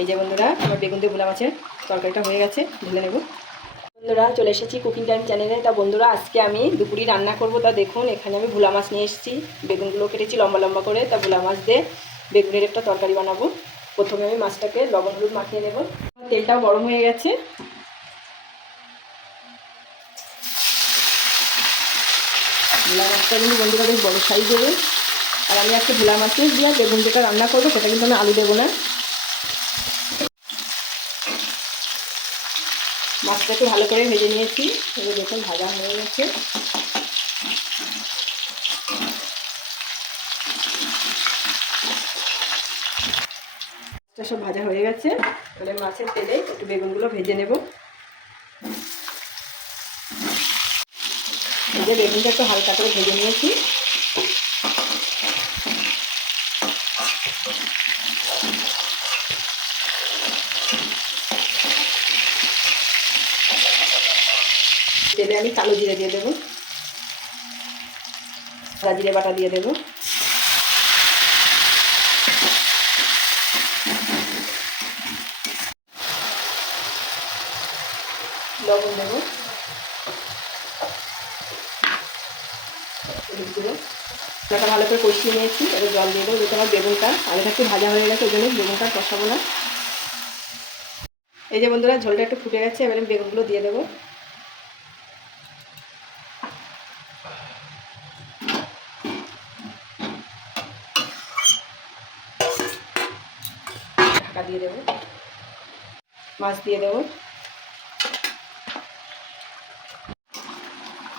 এই যে বন্ধুরা আমার বেগুন দিয়ে ভোলা মাছের তরকারিটা হয়ে গেছে, ঢেলে নেব। বন্ধুরা চলে এসেছি কুকিং টাইম চ্যানেলে। তা বন্ধুরা আজকে আমি দুপুরি রান্না করব। তা দেখুন এখানে আমি ভোলা মাছ নিয়ে এসেছি, বেগুনগুলো কেটেছি লম্বা লম্বা করে। তা ভোলা মাছ দিয়ে বেগুনের একটা তরকারি বানাবো। প্রথমে আমি মাছটাকে লবণ হলুদ মাখিয়ে নেব। তেলটাও গরম হয়ে গেছে। ভোলা মাছটা কিন্তু বন্ধুরা বেশ বড়ো সাইজ দেবে। আর আমি আজকে ভোলা মাছ দিয়ে বেগুন যেটা রান্না করবো সেটা কিন্তু আমি আলু দেবো না। মাছটাকে ভালো করে ভেজে নিয়েছি, এবার দেখুন ভাজা হয়ে গেছে। সব ভাজা হয়ে গেছে। এবার মাছের তেলে একটু বেগুনগুলো ভেজে নেব। এই যে বেগুনটা একটু হালকা করে ভেজে নিয়েছি। তেলে আমি কালো জিরে দিয়ে দেবো, সাদা জিরে বাটা দিয়ে দেবো, লবণ দেবো, মশলাটা ভালো করে কষিয়ে নিয়েছি। এবার জল দিয়ে দেবো, যেহেতু আমার বেগুনটা আগে থাকতে ভাজা হয়ে গেছে, ওই জন্য বেগুনটা কষাবো না। এই যে বন্ধুরা ঝোলটা একটু ফুটে গেছে, এবার আমি বেগুনগুলো দিয়ে দেবো। ঢাকা দিয়ে দেবো, মাছ দিয়ে দেবো।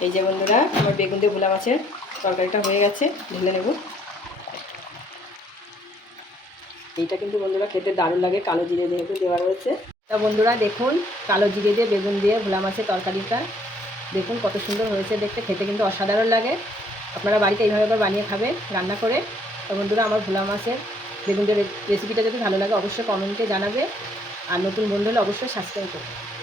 এই যে বন্ধুরা আমার বেগুন দিয়ে ভোলা মাছের তরকারিটা হয়ে গেছে, ঢেলে নেব। এইটা কিন্তু বন্ধুরা খেতে দারুণ লাগে, কালো জিরে যেহেতু দেওয়া রয়েছে। তা বন্ধুরা দেখুন কালো জিরে দিয়ে বেগুন দিয়ে ভোলা মাছের তরকারিটা দেখুন কত সুন্দর হয়েছে দেখতে, খেতে কিন্তু অসাধারণ লাগে। আপনারা বাড়িতে এইভাবে বানিয়ে খাবেন রান্না করে। তো বন্ধুরা আমার ভোলা মাছের বেগুন দিয়ে রেসিপিটা যদি ভালো লাগে অবশ্যই কমেন্টে জানাবে, আর নতুন বন্ধু হলে অবশ্যই সাবস্ক্রাইব করবে।